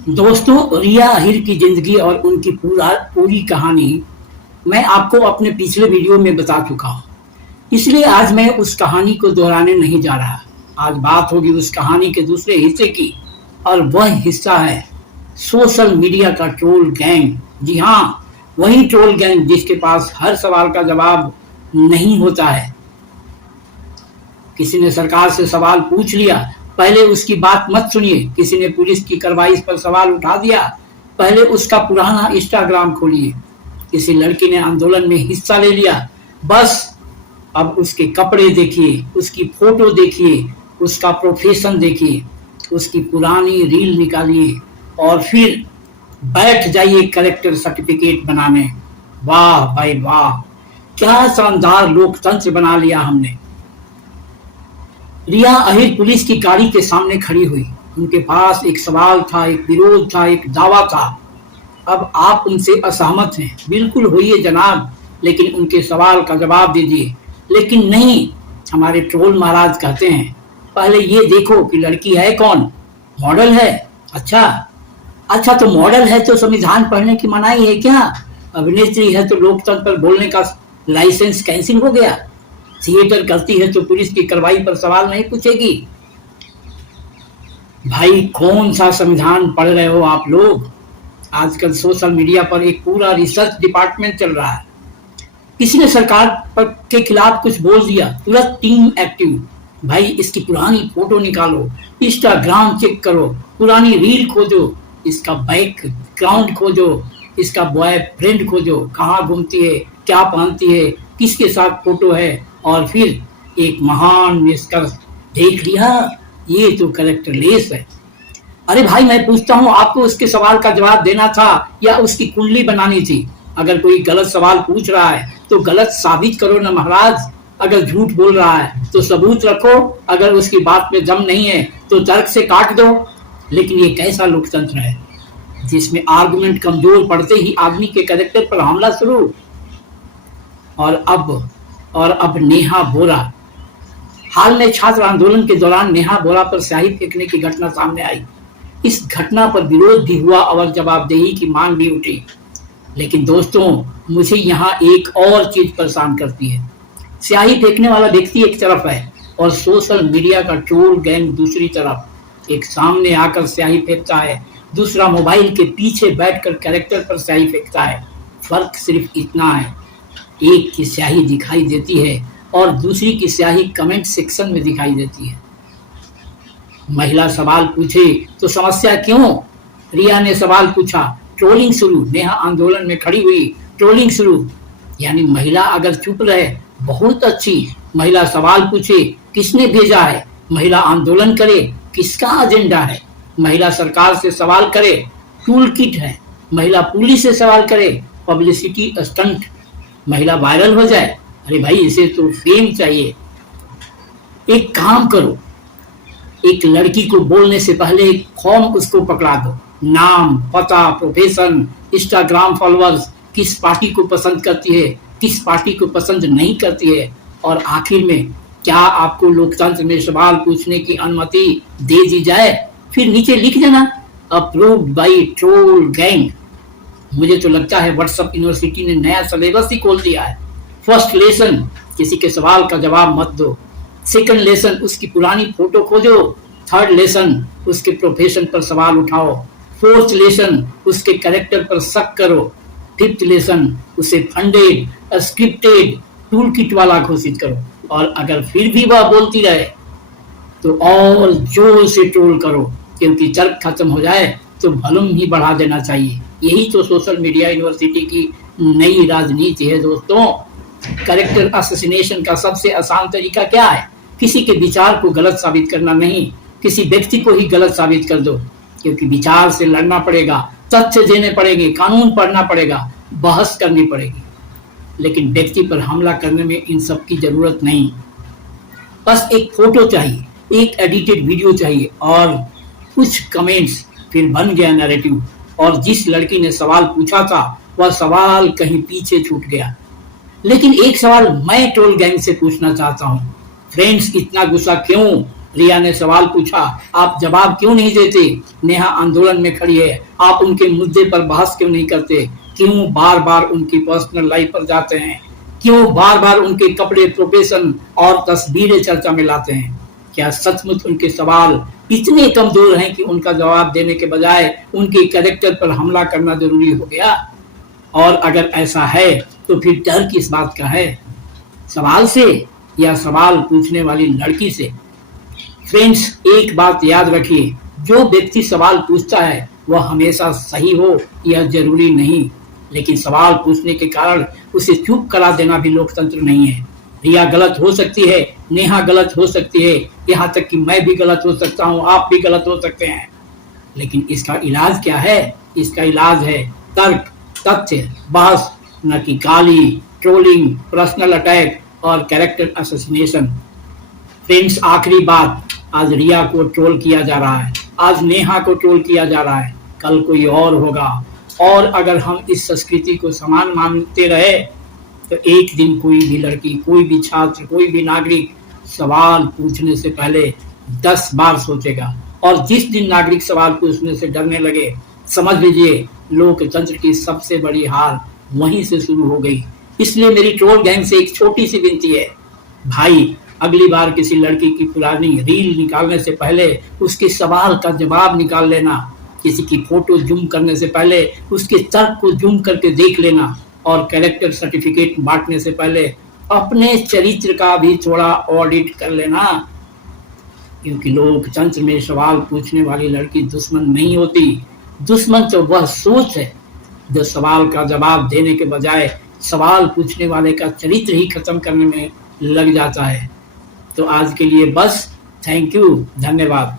दोस्तों, रिया अहिर की जिंदगी और उनकी पूरी कहानी मैं आपको अपने पिछले वीडियो में बता चुका हूँ। इसलिए आज मैं उस कहानी को दोहराने नहीं जा रहा। आज बात होगी उस कहानी के दूसरे हिस्से की, और वह हिस्सा है सोशल मीडिया का ट्रोल गैंग। जी हाँ, वही ट्रोल गैंग जिसके पास हर सवाल का जवाब नहीं होता है। किसी ने सरकार से सवाल पूछ लिया, पहले उसकी बात मत सुनिए। किसी ने पुलिस की कार्रवाई पर सवाल उठा दिया, पहले उसका पुराना इंस्टाग्राम खोलिए। किसी लड़की ने आंदोलन में हिस्सा ले लिया, बस अब उसके कपड़े देखिए, उसकी फोटो देखिए, उसका प्रोफेशन देखिए, उसकी पुरानी रील निकालिए और फिर बैठ जाइए कलेक्टर सर्टिफिकेट बनाने। वाह भाई वाह, क्या शानदार लोकतंत्र बना लिया हमने। रिया अहिर पुलिस की गाड़ी के सामने खड़ी हुई। उनके पास एक सवाल था, एक विरोध था, एक दावा था। अब आप उनसे असहमत हैं, बिल्कुल होइए जनाब, लेकिन उनके सवाल का जवाब दीजिए। लेकिन नहीं, हमारे ट्रोल महाराज कहते हैं, पहले ये देखो कि लड़की है कौन। मॉडल है? अच्छा तो मॉडल है तो संविधान पढ़ने की मनाही है क्या? अभिनेत्री है तो लोकतंत्र पर बोलने का लाइसेंस कैंसिल हो गया? थिएटर करती है तो पुलिस की कार्रवाई पर सवाल नहीं पूछेगी? भाई, कौन सा संविधान पढ़ रहे हो आप लोग? आजकल सोशल मीडिया पर एक पूरा रिसर्च डिपार्टमेंट चल रहा है। किसी ने सरकार के खिलाफ कुछ बोल दिया, तुरंत टीम एक्टिव। भाई, इसकी पुरानी फोटो निकालो, इंस्टाग्राम चेक करो, पुरानी रील खोजो, इसका बैकग्राउंड खोजो, इसका बॉयफ्रेंड खोजो, कहाँ घूमती है, क्या पहनती है, किसके साथ फोटो है, और फिर एक महान निष्कर्ष, देख लिया, ये तो कलेक्टर लेस है। अरे भाई, मैं पूछता हूँ, आपको उसके सवाल का जवाब देना था या उसकी कुंडली बनानी थी? अगर कोई गलत सवाल पूछ रहा है तो गलत साबित करो ना महाराज। अगर झूठ बोल रहा है तो सबूत रखो, अगर उसकी बात में दम नहीं है तो तर्क से काट दो। लेकिन ये कैसा लोकतंत्र है जिसमें आर्गुमेंट कमजोर पड़ते ही आदमी के कैरेक्टर पर हमला शुरू। और अब नेहा बोरा। हाल में छात्र आंदोलन के दौरान नेहा बोरा पर स्याही फेंकने की घटना सामने आई। इस घटना पर विरोध भी हुआ और जवाबदेही की मांग भी उठी। लेकिन दोस्तों, मुझे यहाँ एक और चीज परेशान करती है। स्याही फेंकने वाला व्यक्ति एक तरफ है और सोशल मीडिया का ट्रोल गैंग दूसरी तरफ। एक सामने आकर स्याही फेंकता है, दूसरा मोबाइल के पीछे बैठकर कैरेक्टर पर स्याही फेंकता है। फर्क सिर्फ इतना है, एक की स्याही दिखाई देती है और दूसरी की स्याही कमेंट सेक्शन में दिखाई देती है। महिला सवाल पूछे तो समस्या क्यों? रिया ने सवाल पूछा, ट्रोलिंग शुरू। नेहा आंदोलन में खड़ी हुई, ट्रोलिंग शुरू। यानी महिला अगर चुप रहे, बहुत अच्छी। महिला सवाल पूछे, किसने भेजा है? महिला आंदोलन करे, किसका एजेंडा है? महिला सरकार से सवाल करे, टूल किट है। महिला पुलिस से सवाल करे, पब्लिसिटी स्टंट। महिला वायरल हो जाए, अरे भाई, इसे तो फेम चाहिए। एक काम करो, एक लड़की को बोलने से पहले एक फॉर्म उसको पकड़ा दो। नाम, पता, प्रोफेशन, इंस्टाग्राम फॉलोअर्स, किस पार्टी को पसंद करती है, किस पार्टी को पसंद नहीं करती है, और आखिर में क्या आपको लोकतंत्र में सवाल पूछने की अनुमति दे दी जाए? फिर नीचे लिख देना, अप्रूव्ड बाय ट्रोल गैंग। मुझे तो लगता है व्हाट्सएप यूनिवर्सिटी ने नया सिलेबस ही खोल दिया है। फर्स्ट लेसन, किसी के सवाल का जवाब मत दो। सेकंड लेसन, उसकी पुरानी फोटो खोजो। थर्ड लेसन, उसके प्रोफेशन पर सवाल उठाओ। फोर्थ लेसन, उसके कैरेक्टर पर शक करो। फिफ्थ लेसन, उसे फंडेड, स्क्रिप्टेड, टूल किट वाला घोषित करो। और अगर फिर भी वह बोलती रहे तो और जोर से ट्रोल करो, क्योंकि तर्क खत्म हो जाए तो वॉल्यूम ही बढ़ा देना चाहिए। यही तो सोशल मीडिया यूनिवर्सिटी की नई राजनीति है दोस्तों। कैरेक्टर असैसिनेशन का सबसे आसान तरीका क्या है? किसी के विचार को गलत साबित करना नहीं, किसी व्यक्ति को ही गलत साबित कर दो, क्योंकि विचार से लड़ना पड़ेगा, तथ्य देने पड़ेंगे, कानून पढ़ना पड़ेगा, बहस करनी पड़ेगी। लेकिन व्यक्ति पर हमला करने में इन सब की जरूरत नहीं। बस एक फोटो चाहिए, एक एडिटेड वीडियो चाहिए और कुछ कमेंट्स, फिर बन गया नैरेटिव। और जिस लड़की ने सवाल पूछा था वह सवाल कहीं पीछे छूट गया। लेकिन एक सवाल मैं ट्रोल गैंग से पूछना चाहता हूँ, फ्रेंड्स, इतना गुस्सा क्यों? रिया ने सवाल पूछा, आप जवाब क्यों नहीं देते? नेहा आंदोलन में खड़ी है, आप उनके मुद्दे पर बहस क्यों नहीं करते? क्यों बार बार उनकी पर्सनल लाइफ पर जाते हैं? क्यों बार बार उनके कपड़े, प्रोफेशन और तस्वीरें चर्चा में लाते हैं? क्या सचमुच उनके सवाल इतने कमजोर हैं कि उनका जवाब देने के बजाय उनके कैरेक्टर पर हमला करना जरूरी हो गया? और अगर ऐसा है तो फिर डर किस बात का है? सवाल से या सवाल पूछने वाली लड़की से? फ्रेंड्स, एक बात याद रखिए, जो व्यक्ति सवाल पूछता है वह हमेशा सही हो यह जरूरी नहीं, लेकिन सवाल पूछने के कारण उसे चुप करा देना भी लोकतंत्र नहीं है। रिया गलत हो सकती है, नेहा गलत हो सकती है, यहाँ तक कि मैं भी गलत हो सकता हूँ, आप भी गलत हो सकते हैं, लेकिन इसका इलाज क्या है? इसका इलाज है तर्क, तथ्य, बहस, न कि गाली, ट्रोलिंग, पर्सनल अटैक और कैरेक्टर असैसिनेशन। फ्रेंड्स, आखिरी बात, आज रिया को ट्रोल किया जा रहा है, आज नेहा को ट्रोल किया जा रहा है, कल कोई और होगा। और अगर हम इस संस्कृति को समान मानते रहे तो एक दिन कोई भी लड़की, कोई भी छात्र, कोई भी नागरिक सवाल पूछने से पहले 10 बार सोचेगा। और जिस दिन नागरिक सवाल पूछने से डरने लगे, समझ लीजिए लोकतंत्र की सबसे बड़ी हार वहीं से शुरू हो गई। इसलिए मेरी ट्रोल गैंग से एक छोटी सी विनती है, भाई अगली बार किसी लड़की की पुरानी रील निकालने से पहले उसके सवाल का जवाब निकाल लेना, किसी की फोटो जूम करने से पहले उसके तर्क को जूम करके देख लेना, और कैरेक्टर सर्टिफिकेट बांटने से पहले अपने चरित्र का भी थोड़ा ऑडिट कर लेना, क्योंकि लोकतंत्र में सवाल पूछने वाली लड़की दुश्मन नहीं होती। दुश्मन तो वह सोच है जो सवाल का जवाब देने के बजाय सवाल पूछने वाले का चरित्र ही खत्म करने में लग जाता है। तो आज के लिए बस, थैंक यू, धन्यवाद।